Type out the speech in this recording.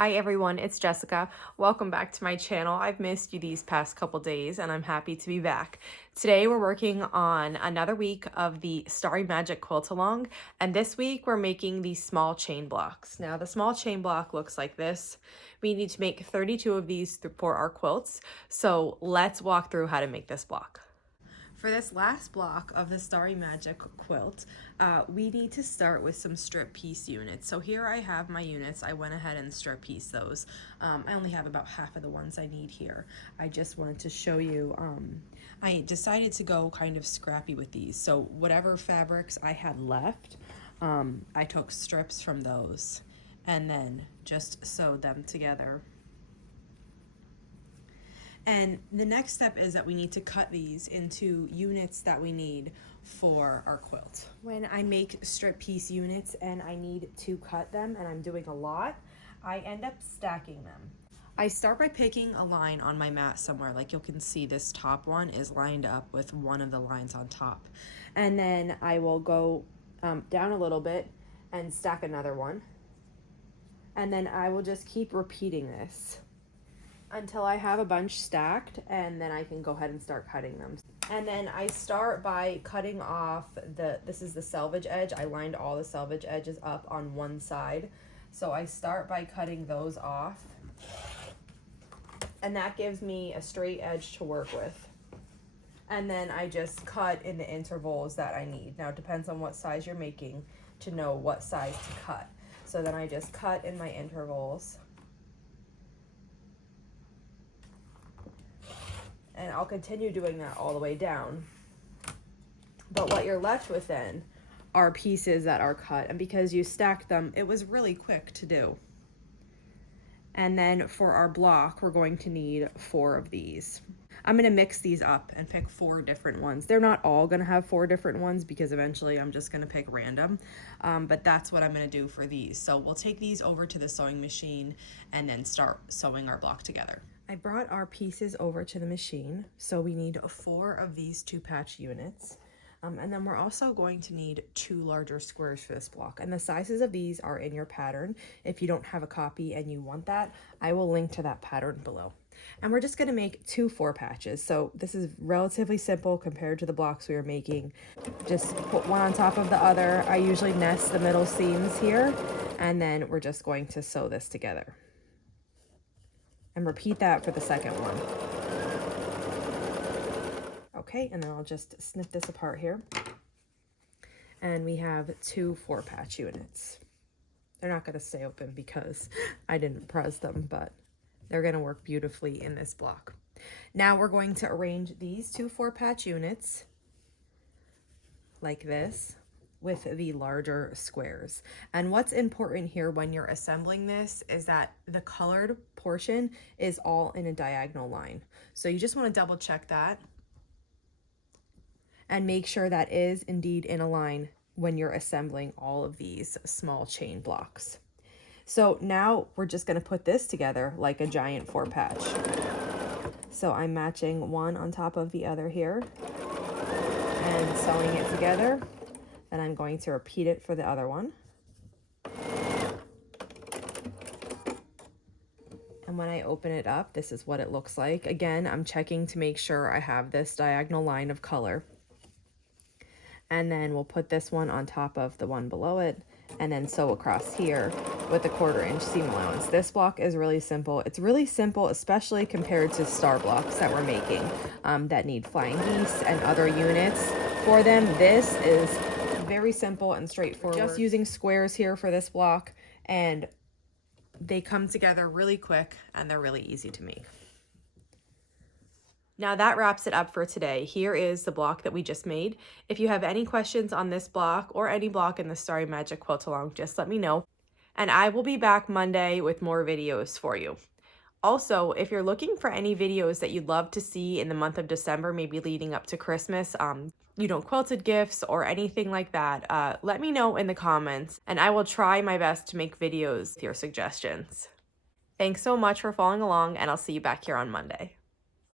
Hi everyone, it's Jessica. Welcome back to my channel. I've missed you these past couple days and I'm happy to be back. Today we're working on another week of the Starry Magic quilt along, and this week we're making these small chain blocks. Now the small chain block looks like this. We need to make 32 of these for our quilts, so let's walk through how to make this block. For this last block of the Starry Magic quilt, we need to start with some strip piece units. So here I have my units. I went ahead and strip piece those. I only have about half of the ones I need here. I just wanted to show you, I decided to go kind of scrappy with these. So whatever fabrics I had left, I took strips from those and then just sewed them together. And the next step is that we need to cut these into units that we need for our quilt. When I make strip piece units and I need to cut them, and I'm doing a lot, I end up stacking them. I start by picking a line on my mat somewhere. Like you can see, this top one is lined up with one of the lines on top. And then I will go down a little bit and stack another one. And then I will just keep repeating this until I have a bunch stacked, and then I can go ahead and start cutting them. And then I start by cutting off this is the selvage edge. I lined all the selvage edges up on one side. So I start by cutting those off. And that gives me a straight edge to work with. And then I just cut in the intervals that I need. Now it depends on what size you're making to know what size to cut. So then I just cut in my intervals. And I'll continue doing that all the way down. But what you're left with then are pieces that are cut. And because you stacked them, it was really quick to do. And then for our block, we're going to need 4 of these. I'm going to mix these up and pick 4 different ones. They're not all going to have 4 different ones because eventually I'm just going to pick random. But that's what I'm going to do for these. So we'll take these over to the sewing machine and then start sewing our block together. I brought our pieces over to the machine, so we need 4 of these 2-patch units. And then we're also going to need 2 larger squares for this block. And the sizes of these are in your pattern. If you don't have a copy and you want that, I will link to that pattern below. And we're just gonna make 2 4-patches. So this is relatively simple compared to the blocks we were making. Just put one on top of the other. I usually nest the middle seams here, and then we're just going to sew this together. And repeat that for the second one. Okay, and then I'll just snip this apart here. And we have 2 4-patch units. They're not gonna stay open because I didn't press them, but they're gonna work beautifully in this block. Now we're going to arrange these 2 4-patch units like this with the larger squares. And what's important here when you're assembling this is that the colored portion is all in a diagonal line. So you just want to double check that and make sure that is indeed in a line when you're assembling all of these small chain blocks. So now we're just going to put this together like a giant 4-patch. So I'm matching one on top of the other here and sewing it together. And I'm going to repeat it for the other one. And when I open it up, this is what it looks like. Again, I'm checking to make sure I have this diagonal line of color. And then we'll put this one on top of the one below it and then sew across here with a 1/4 inch seam allowance. This block is really simple. It's really simple, especially compared to star blocks that we're making that need flying geese and other units for them. This is very simple and straightforward. Just using squares here for this block, and they come together really quick and they're really easy to make. Now that wraps it up for today. Here is the block that we just made. If you have any questions on this block or any block in the Starry Magic quilt along, just let me know. And I will be back Monday with more videos for you. Also, if you're looking for any videos that you'd love to see in the month of December, maybe leading up to Christmas, quilted gifts or anything like that, let me know in the comments and I will try my best to make videos with your suggestions. Thanks so much for following along, and I'll see you back here on Monday.